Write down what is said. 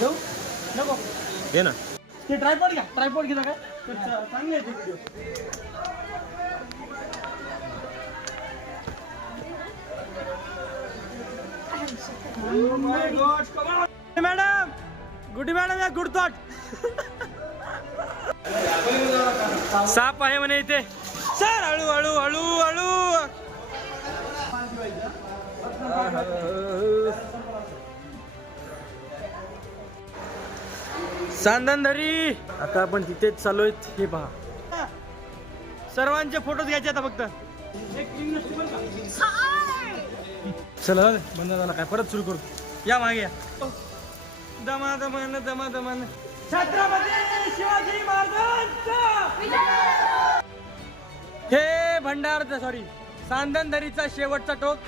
देऊ नको घे ना. ते ट्रायपॉड घ्या. ट्रायपॉड घेता काय चांगले आहे ते व्हिडिओ. मॅडम गुडी मॅडम या गुड थॉट. साप आहे म्हणे इथे. सर हळू हळू हळू हळू. सांदनदरी. आता आपण तिथेच चालू आहेत. हे पहा सर्वांचे फोटोज घ्यायचे आता फक्त. चला बंद झाला काय परत सुरू करतो. या मागे या. दमा दमान दमा दमान. छत्रपती शिवाजी महाराजांचा हे भंडारचा सॉरी सांदनदरीचा शेवटचा टोक.